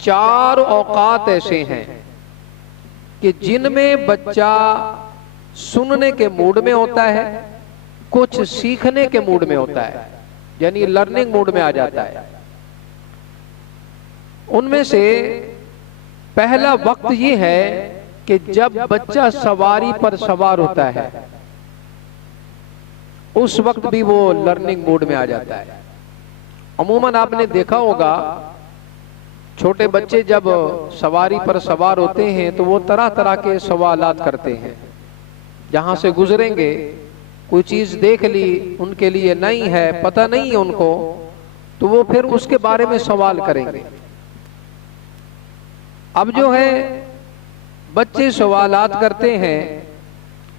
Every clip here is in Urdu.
4 اوقات ایسے ہیں کہ جن میں بچہ سننے کے موڈ میں ہوتا ہے، کچھ سیکھنے کے موڈ میں ہوتا ہے، یعنی لرننگ موڈ میں آ جاتا ہے۔ ان میں سے پہلا وقت یہ ہے کہ جب بچہ سواری پر سوار ہوتا ہے، اس وقت بھی وہ لرننگ موڈ میں آ جاتا ہے۔ عموماً آپ نے دیکھا ہوگا چھوٹے بچے جب سواری پر سوار ہوتے ہیں تو وہ طرح طرح کے سوالات کرتے ہیں۔ جہاں سے گزریں گے کوئی چیز دیکھ لی، ان کے لیے نہیں ہے، پتہ نہیں ہے ان کو، تو وہ پھر اس کے بارے میں سوال کریں گے۔ اب جو ہے بچے سوالات کرتے ہیں،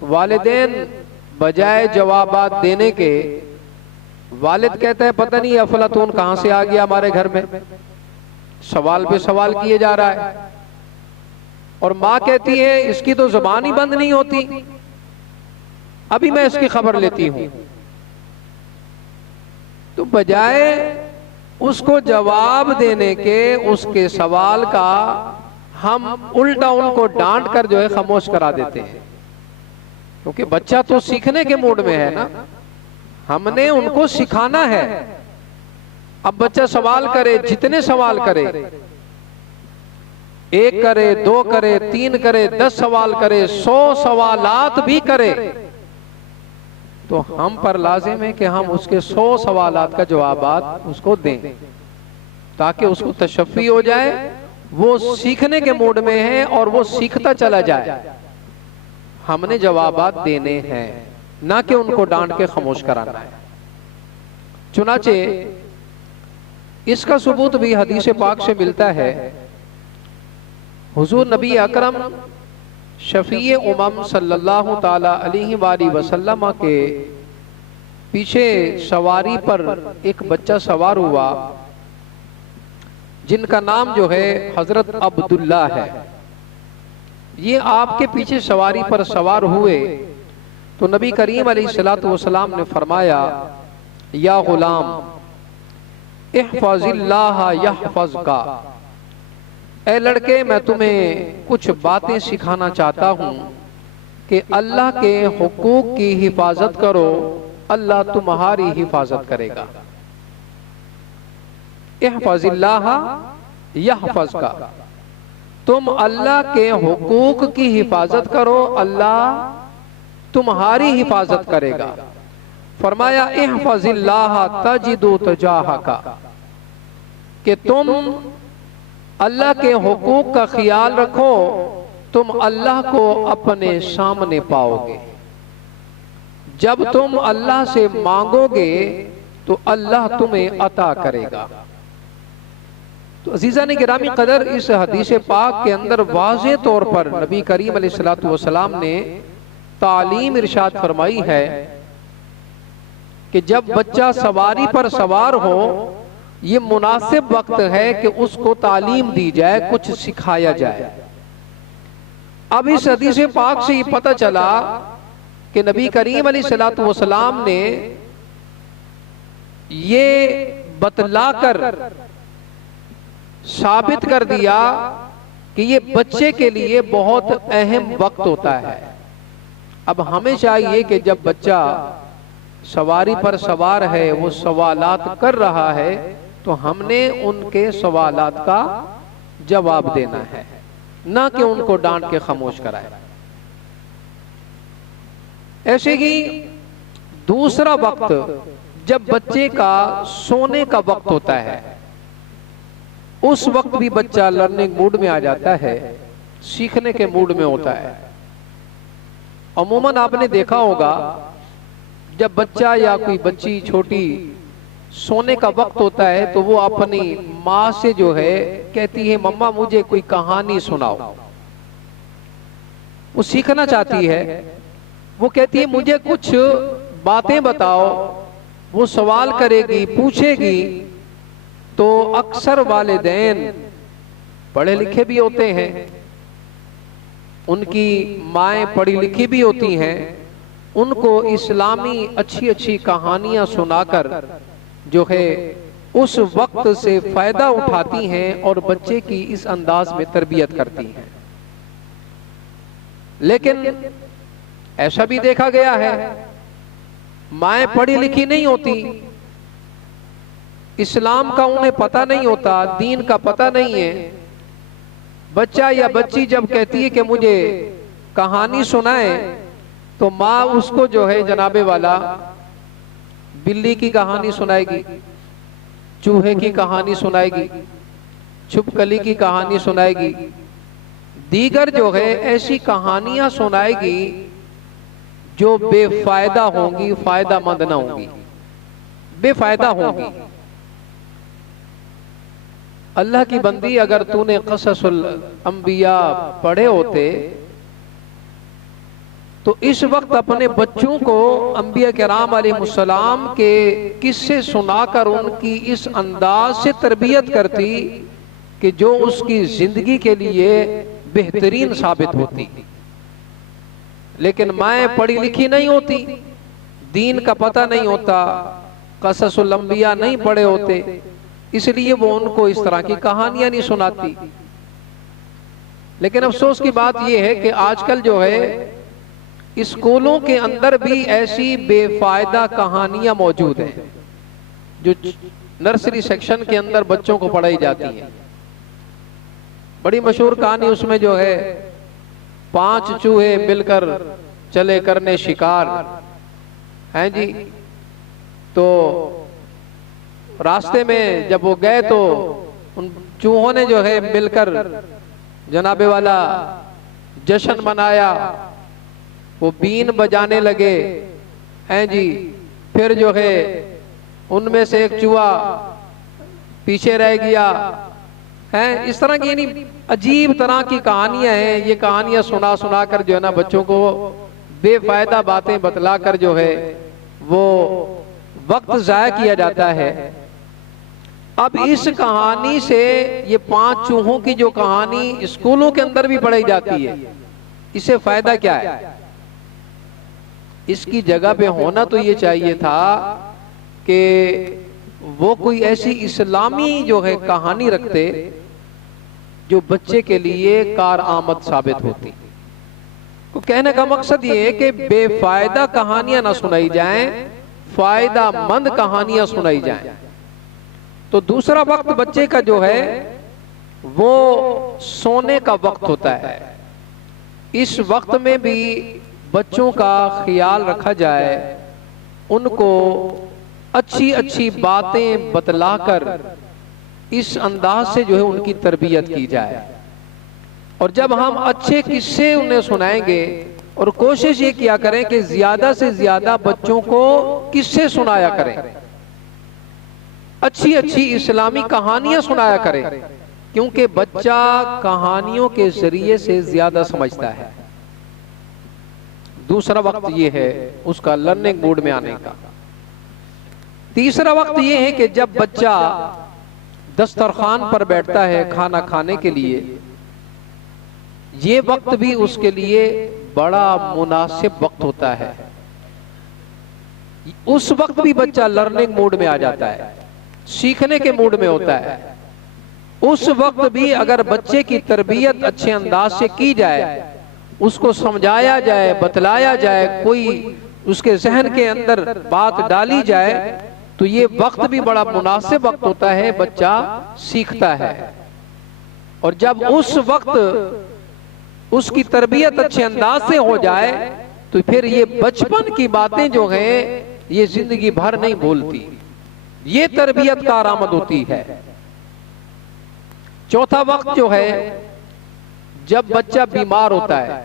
والدین بجائے جوابات دینے کے، والد کہتا ہے پتہ نہیں افلاطون کہاں سے آ گیا ہمارے گھر میں، سوال پہ سوال کیے جا رہا ہے، اور ماں کہتی ہے اس کی تو زبان ہی بند نہیں ہوتی، ابھی میں اس کی خبر لیتی ہوں۔ تو بجائے اس کو جواب دینے کے، اس کے سوال کا، ہم الٹا ان کو ڈانٹ کر جو ہے خاموش کرا دیتے ہیں، کیونکہ بچہ تو سیکھنے کے موڈ میں ہے نا، ہم نے ان کو سکھانا ہے۔ اب بچہ سوال کرے، جتنے سوال کرے، 1 کرے، 2 کرے، 3 کرے، 10 سوال کرے، 100 سوالات بھی کرے، تو ہم پر لازم ہے کہ ہم اس کے 100 سوالات کا جوابات اس کو دیں، تاکہ اس کو تشفی ہو جائے، وہ سیکھنے کے موڈ میں ہے اور وہ سیکھتا چلا جائے۔ ہم نے جوابات دینے ہیں، نہ کہ ان کو ڈانٹ کے خاموش کرانا ہے۔ چنانچہ اس کا ثبوت بھی حدیث پاک سے ملتا ہے۔ حضور نبی اکرم شفیع امم صلی اللہ تعالی علیہ وآلہ وسلم کے پیچھے سواری پر ایک بچہ سوار ہوا جن کا نام جو ہے حضرت عبداللہ ہے۔ یہ آپ کے پیچھے سواری پر سوار ہوئے تو نبی کریم علیہ السلام نے فرمایا، یا غلام احفظ اللہ یحفظک، اے لڑکے میں تمہیں کچھ باتیں سکھانا چاہتا ہوں کہ اللہ کے حقوق کی حفاظت کرو، اللہ تمہاری حفاظت کرے گا۔ احفظ اللہ یحفظک، تم اللہ کے حقوق کی حفاظت کرو، اللہ تمہاری حفاظت کرے گا۔ فرمایا احفظ اللہ تجد تجاہک، کہ تم اللہ کے حقوق کا خیال رکھو، تم اللہ کو اپنے سامنے پاؤ گے۔ جب تم اللہ سے مانگو گے تو اللہ تمہیں عطا کرے گا۔ تو عزیزان گرامی قدر، اس حدیث پاک کے اندر واضح طور پر نبی کریم علیہ السلام نے تعلیم ارشاد فرمائی ہے کہ جب بچہ سواری پر سوار ہو، یہ مناسب وقت ہے کہ اس کو تعلیم دی جائے، کچھ سکھایا جائے۔ اب اس حدیث پاک سے یہ پتہ چلا کہ نبی کریم علیہ السلام نے یہ بتلا کر ثابت کر دیا کہ یہ بچے کے لیے بہت اہم وقت ہوتا ہے۔ اب ہمیں چاہیے کہ جب بچہ سواری پر سوار ہے، وہ سوالات کر رہا ہے، تو ہم نے ان کے سوالات کا جواب دینا ہے، نہ کہ ان کو ڈانٹ کے خاموش کرائے۔ ایسے ہی دوسرا وقت جب بچے کا سونے کا وقت ہوتا ہے، اس وقت بھی بچہ لرننگ موڈ میں آ جاتا ہے، سیکھنے کے موڈ میں ہوتا ہے۔ عموماً آپ نے دیکھا ہوگا جب بچہ یا کوئی بچی چھوٹی سونے کا وقت ہوتا ہے تو وہ اپنی ماں سے جو ہے کہتی ہے، مما مجھے کوئی کہانی سناؤ۔ وہ سیکھنا چاہتی ہے، وہ کہتی ہے مجھے کچھ باتیں بتاؤ۔ وہ سوال کرے گی، پوچھے گی، تو اکثر والدین پڑھے لکھے بھی ہوتے ہیں، ان کی مائیں پڑھی لکھی بھی ہوتی ہیں، ان کو اسلامی اچھی اچھی کہانیاں سنا کر جو ہے اس وقت سے فائدہ اٹھاتی ہیں اور بچے کی اس انداز میں تربیت کرتی ہیں۔ لیکن ایسا بھی دیکھا گیا ہے، مائیں پڑھی لکھی نہیں ہوتی، اسلام کا انہیں پتہ نہیں ہوتا، دین کا پتہ نہیں ہے، بچہ یا بچی جب کہتی ہے کہ مجھے کہانی سنائیں تو ماں اس کو جو ہے جناب والا بلی کی کہانی سنائے گی، چوہے کی کہانی سنائے گی، چھپکلی کی کہانی سنائے گی، دیگر جو ہے ایسی کہانیاں سنائے گی جو بے فائدہ ہوں گی، فائدہ مند نہ ہوں گی، بے فائدہ ہوں گی۔ اللہ کی بندی، اگر تو نے قصص الانبیاء پڑھے ہوتے تو اس وقت اپنے بچوں کو انبیاء کرام علیہ السلام کے قصے سنا کر ان کی اس انداز سے تربیت کرتی کہ جو اس کی زندگی کے لیے بہترین ثابت ہوتی۔ لیکن مائیں پڑھی لکھی نہیں ہوتی، دین کا پتہ نہیں ہوتا، قصص الانبیاء نہیں پڑھے ہوتے، اس لیے وہ ان کو اس طرح کی کہانیاں نہیں سناتی۔ لیکن افسوس کی بات یہ ہے کہ آج کل جو ہے اسکولوں کے اندر بھی ایسی بے فائدہ کہانیاں موجود ہیں جو نرسری سیکشن کے اندر بچوں کو پڑھائی جاتی ہیں۔ بڑی مشہور کہانی اس میں جو ہے 5 چوہے مل کر چلے کرنے شکار ہیں جی، تو راستے میں جب وہ گئے تو ان چوہوں نے جو ہے مل کر جناب والا جشن منایا، وہ بین بجانے لگے ہیں جی، پھر جو ہے ان میں سے ایک چوہا پیچھے رہ گیا ہے۔ اس طرح کی یعنی عجیب طرح کی کہانیاں ہیں، یہ کہانیاں سنا سنا کر جو ہے نا بچوں کو بے فائدہ باتیں بتلا کر جو ہے وہ وقت ضائع کیا جاتا ہے۔ اب اس کہانی سے یہ 5 چوہوں کی جو کہانی اسکولوں کے اندر بھی پڑھائی جاتی ہے، اس سے فائدہ کیا ہے؟ اس کی جگہ پہ ہونا تو یہ چاہیے تھا کہ وہ کوئی ایسی اسلامی جو ہے کہانی رکھتے جو بچے کے لیے کارآمد ثابت ہوتی۔ تو کہنے کا مقصد یہ ہے کہ بے فائدہ کہانیاں نہ سنائی جائیں، فائدہ مند کہانیاں سنائی جائیں۔ تو دوسرا وقت بچے کا جو ہے وہ سونے کا وقت ہوتا ہے۔ اس وقت میں بھی بچوں کا خیال رکھا جائے، ان کو اچھی اچھی باتیں بتلا کر اس انداز سے جو ہے ان کی تربیت کی جائے۔ اور جب ہم اچھے قصے انہیں سنائیں گے، اور کوشش یہ کیا کریں کہ زیادہ سے زیادہ بچوں کو قصے سنایا کریں، اچھی اچھی اسلامی کہانیاں سنایا کریں، کیونکہ بچہ کہانیوں کے ذریعے سے زیادہ سمجھتا ہے۔ دوسرا وقت یہ ہے اس کا لرننگ موڈ میں آنے کا۔ تیسرا وقت یہ ہے کہ جب بچہ دسترخوان پر بیٹھتا ہے کھانا کھانے کے لیے، یہ وقت بھی اس کے لیے بڑا مناسب وقت ہوتا ہے۔ اس وقت بھی بچہ لرننگ موڈ میں آ جاتا ہے، سیکھنے کے موڈ میں ہوتا ہے۔ اس وقت بھی اگر بچے کی تربیت اچھے انداز سے کی جائے، اس کو سمجھایا جائے، بتلایا جائے، کوئی اس کے ذہن کے اندر بات ڈالی جائے، تو یہ وقت بھی بڑا مناسب وقت ہوتا ہے، بچہ سیکھتا ہے۔ اور جب اس وقت اس کی تربیت اچھے انداز سے ہو جائے تو پھر یہ بچپن کی باتیں جو ہیں یہ زندگی بھر نہیں بھولتی، یہ تربیت کارآمد ہوتی ہے۔ چوتھا وقت جو ہے جب بچہ بیمار ہوتا ہے،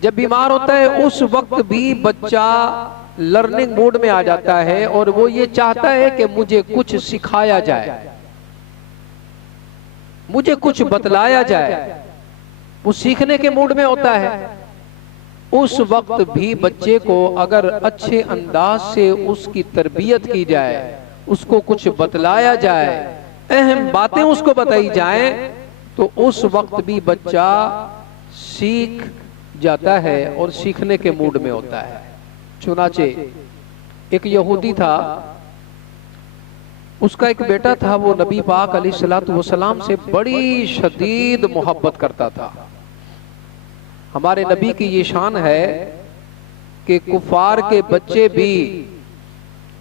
جب بیمار ہوتا ہے اس وقت بھی بچہ لرننگ موڈ میں آ جاتا ہے، اور وہ یہ چاہتا ہے کہ مجھے کچھ سکھایا جائے، مجھے کچھ بتلایا جائے، وہ سیکھنے کے موڈ میں ہوتا ہے۔ اس وقت بھی بچے کو اگر اچھے انداز سے اس کی تربیت کی جائے، اس کو کچھ بتلایا جائے، اہم باتیں اس کو بتائی جائیں، تو اس وقت بھی بچہ سیکھ جاتا ہے اور سیکھنے کے موڈ میں ہوتا ہے۔ چنانچہ ایک یہودی تھا، اس کا ایک بیٹا تھا، وہ نبی پاک علیہ الصلوۃ والسلام سے بڑی شدید محبت کرتا تھا۔ ہمارے نبی کی یہ شان ہے کہ کفار کے بچے بھی،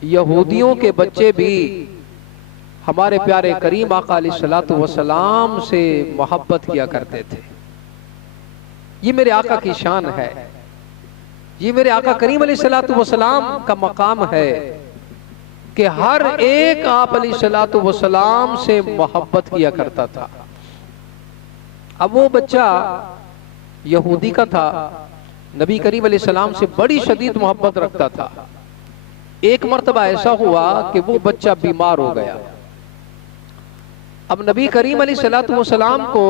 یہودیوں کے بچے بھی ہمارے پیارے کریم آقا علیہ الصلوۃ والسلام سے محبت کیا کرتے تھے۔ یہ میرے آقا کی شان ہے، یہ میرے آقا کریم علیہ الصلوۃ والسلام کا مقام ہے کہ ہر ایک آپ علیہ الصلوۃ والسلام سے محبت کیا کرتا تھا۔ اب وہ بچہ یہودی کا تھا، نبی کریم علیہ السلام سے بڑی شدید محبت رکھتا تھا۔ ایک مرتبہ ایسا ہوا کہ وہ بچہ بیمار ہو گیا۔ اب نبی کریم علیہ الصلوۃ والسلام کو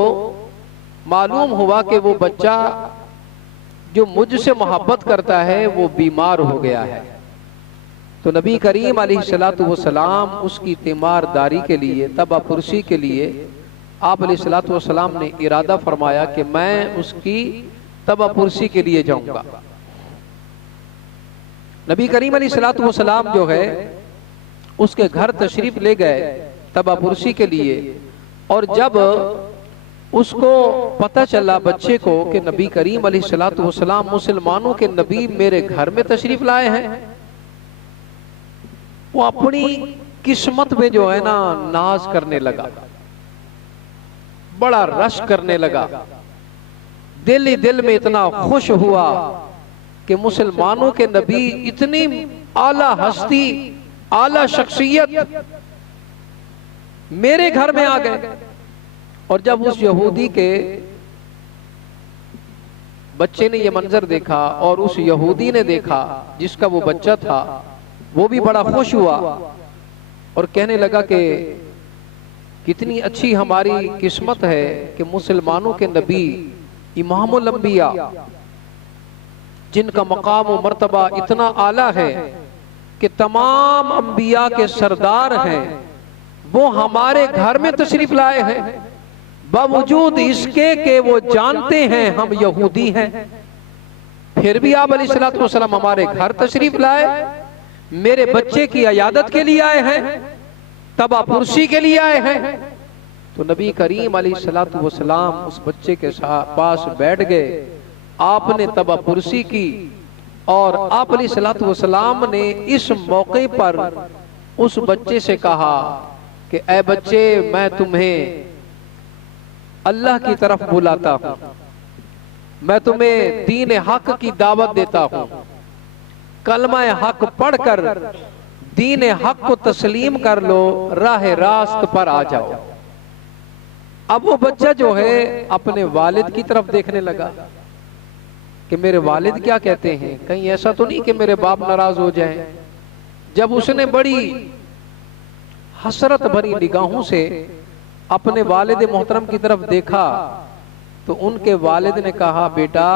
معلوم ہوا کہ وہ بچہ جو مجھ سے محبت کرتا ہے وہ بیمار ہو گیا ہے، تو نبی کریم علیہ الصلوۃ والسلام اس کی تیمارداری کے لیے، تبا پرسی کے لیے آپ علیہ الصلوۃ والسلام نے ارادہ فرمایا کہ میں اس کی تبا پرسی کے لیے جاؤں گا۔ نبی کریم علیہ الصلوۃ والسلام جو ہے اس کے گھر تشریف لے گئے تبا پرسی کے لیے، اور جب اس کو پتہ چلا بچے کو کہ نبی کریم علیہ الصلوۃ والسلام مسلمانوں کے نبی میرے گھر میں تشریف لائے ہیں، وہ اپنی قسمت میں جو ہے نا ناز کرنے لگا، بڑا رش کرنے لگا، دل ہی دل میں اتنا خوش ہوا کہ مسلمانوں کے نبی اتنی اعلیٰ ہستی، اعلیٰ شخصیت میرے گھر میں آ گئے۔ اور جب اس یہودی کے بچے نے یہ منظر دیکھا اور اس یہودی نے دیکھا جس کا وہ بچہ تھا، وہ بھی بڑا خوش ہوا اور کہنے لگا کہ کتنی اچھی ہماری قسمت ہے کہ مسلمانوں کے نبی امام الانبیاء جن کا مقام و مرتبہ اتنا اعلیٰ ہے کہ تمام انبیاء کے سردار ہیں، وہ ہمارے گھر میں تشریف لائے ہیں، باوجود اس کے کہ وہ جانتے ہیں ہم یہودی ہیں، پھر بھی آپ علیہ الصلوۃ والسلام ہمارے گھر تشریف لائے، میرے بچے کی عیادت کے لیے آئے ہیں، تبا پرسی کے لیے آئے ہیں۔ تو نبی کریم علیہ الصلوۃ والسلام اس بچے کے پاس بیٹھ گئے، آپ نے تبا پرسی کی، اور آپ علیہ الصلوۃ والسلام نے اس موقع پر اس بچے سے کہا کہ اے بچے، میں تمہیں اللہ کی طرف بلاتا ہوں، میں تمہیں دین حق کی دعوت دیتا ہوں، کلمہ حق پڑھ کر دین حق کو تسلیم کر لو، راہ راست پر آ جاؤ۔ اب وہ بچہ جو ہے اپنے والد کی طرف دیکھنے لگا کہ میرے والد کیا کہتے ہیں، کہیں ایسا تو نہیں کہ میرے باپ ناراض ہو جائیں۔ جب اس نے بڑی حسرت بھری نگاہوں سے اپنے والد محترم کی طرف دیکھا تو ان کے والد نے کہا، بیٹا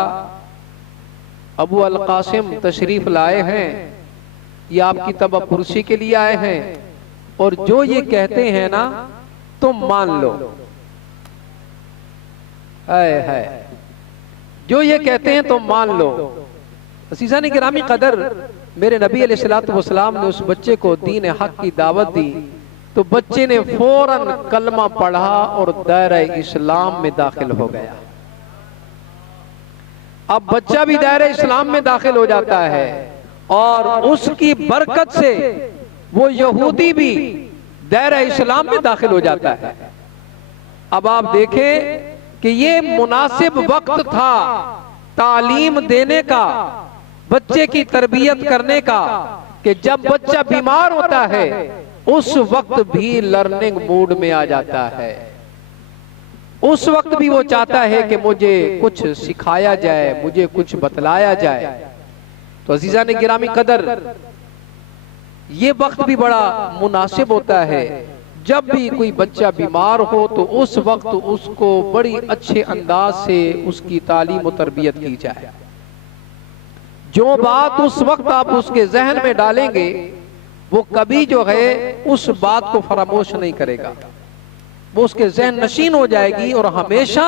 ابو القاسم تشریف لائے ہیں، یہ آپ کی تبا پرسی کے لیے آئے ہیں، اور جو یہ کہتے ہیں نا تم مان لو۔ جو یہ کہتے ہیں تم مان لو۔ عزیزان گرامی قدر، میرے نبی علیہ الصلوۃ والسلام نے اس بچے کو دین حق کی دعوت دی تو بچے نے فوراً کلمہ پڑھا اور دائرہ اسلام میں داخل ہو گیا۔ اب بچہ بھی دائرہ اسلام میں داخل ہو جاتا ہے، اور اس کی برکت سے وہ یہودی بھی دائرہ اسلام میں داخل ہو جاتا ہے۔ اب آپ دیکھیں کہ یہ مناسب وقت تھا تعلیم دینے کا، بچے کی تربیت کرنے کا، کہ جب بچہ بیمار ہوتا ہے اس وقت بھی لرننگ موڈ میں آ جاتا ہے، اس وقت بھی وہ چاہتا ہے کہ مجھے کچھ سکھایا جائے، مجھے کچھ بتلایا جائے۔ تو عزیزان گرامی قدر، یہ وقت بھی بڑا مناسب ہوتا ہے، جب بھی کوئی بچہ بیمار ہو تو اس وقت اس کو بڑی اچھے انداز سے اس کی تعلیم و تربیت کی جائے۔ جو بات اس وقت آپ اس کے ذہن میں ڈالیں گے وہ کبھی جو ہے اس بات کو فراموش نہیں کرے گا، وہ اس کے ذہن نشین ہو جائے گی اور ہمیشہ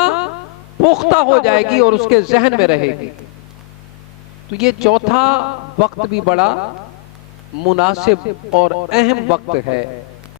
پختہ ہو جائے گی اور اس کے ذہن میں رہے گی۔ تو یہ چوتھا وقت بھی بڑا مناسب اور اہم وقت ہے۔